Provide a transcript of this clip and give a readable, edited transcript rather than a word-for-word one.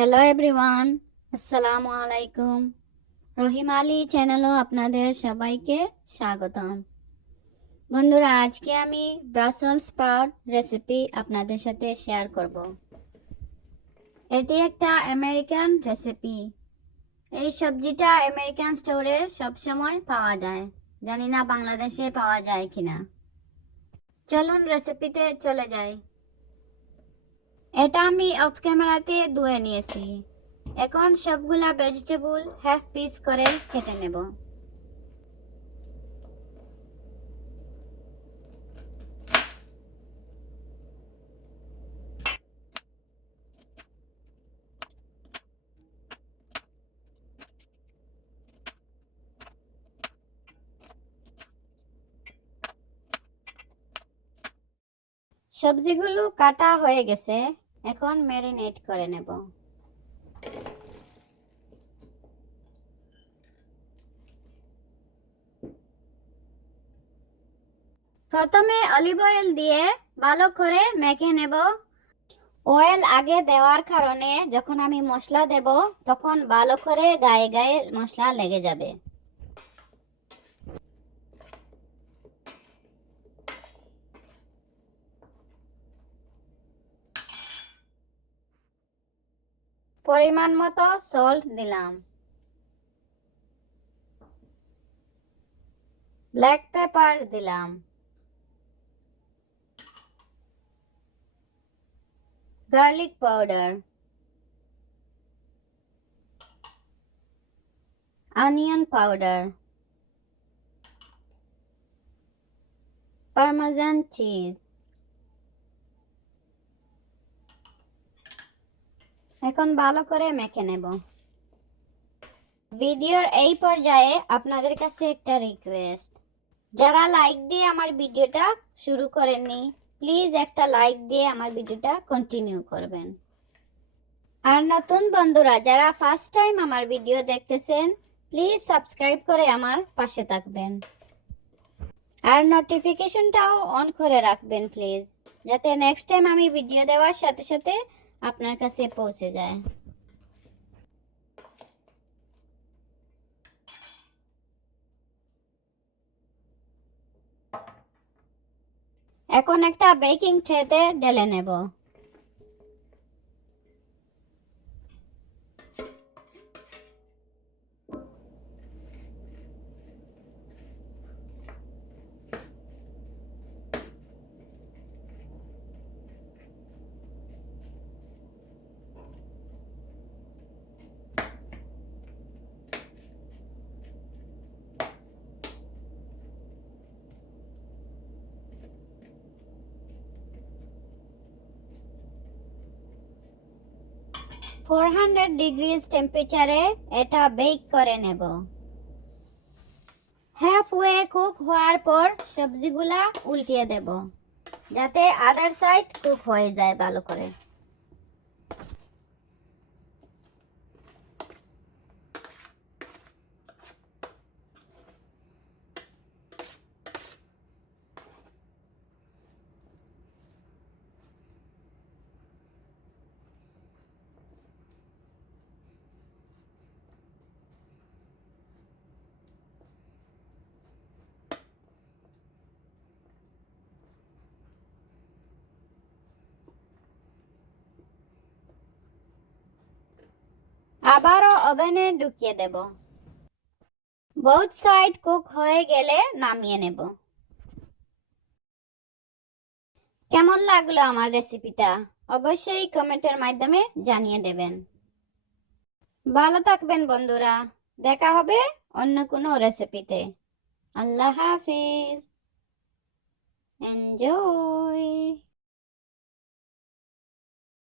Hello everyone, আসসালামু আলাইকুম। রহিম আলী চ্যানেলও আপনাদের সবাইকে স্বাগতম। বন্ধুরা, আজকে আমি ব্রাসেল স্প্রাউট রেসিপি আপনাদের সাথে শেয়ার করব। এটি একটা আমেরিকান রেসিপি। এই সবজিটা আমেরিকান স্টোরে সবসময় পাওয়া যায়, জানি না বাংলাদেশে পাওয়া যায় কিনা। চলুন রেসিপিতে চলে যাই। এটা আমি অফ ক্যামেরাতে ধুয়ে নিয়েছি। এখন সবগুলা ভেজিটেবল হাফ পিস করে কেটে নেব। সবজিগুলো কাটা হয়ে গেছে, এখন ম্যারিনেট করে নেব। প্রথমে অলিভ অয়েল দিয়ে ভালো করে মেখে নেব। অয়েল আগে দেওয়ার কারণে যখন আমি মশলা দেব তখন ভালো করে গায়ে গায়ে মশলা লেগে যাবে। পরিমাণ মতো সল্ট দিলাম, ব্ল্যাক পেপার দিলাম, garlic powder, onion powder, parmesan cheese. এখন ভালো করে মেখে নেব। ভিডিওর এই পর্যায়ে আপনাদের কাছে একটা রিকোয়েস্ট, যারা লাইক দিয়ে আমার ভিডিওটা শুরু করেননি, প্লিজ একটা লাইক দিয়ে আমার ভিডিওটা কন্টিনিউ করবেন। আর নতুন বন্ধুরা যারা ফার্স্ট টাইম আমার ভিডিও দেখতেছেন, প্লিজ সাবস্ক্রাইব করে আমার পাশে থাকবেন আর নোটিফিকেশনটাও অন করে রাখবেন প্লিজ, যাতে নেক্সট টাইম আমি ভিডিও দেওয়ার সাথে সাথে আপনার কাছে পৌঁছে যায়। এখন একটা বেকিং ট্রেতে ঢেলে নেব। ফোর 400 ডিগ্রিজ টেম্পারেচারে এটা বেক করে নেব। হাফ ওয়ে কুক হওয়ার পর সবজিগুলা উল্টিয়ে দেব, যাতে আদার সাইড কুক হয়ে যায় ভালো করে। আবারও ওভেনে ঢুকিয়ে দেব। বোথ সাইড কুক হয়ে গেলে নামিয়ে নেব। কেমন লাগলো আমার রেসিপিটা অবশ্যই কমেন্টের মাধ্যমে জানিয়ে দেবেন। ভালো থাকবেন বন্ধুরা, দেখা হবে অন্য কোনো রেসিপিতে। আল্লাহ হাফেজ, এনজয়।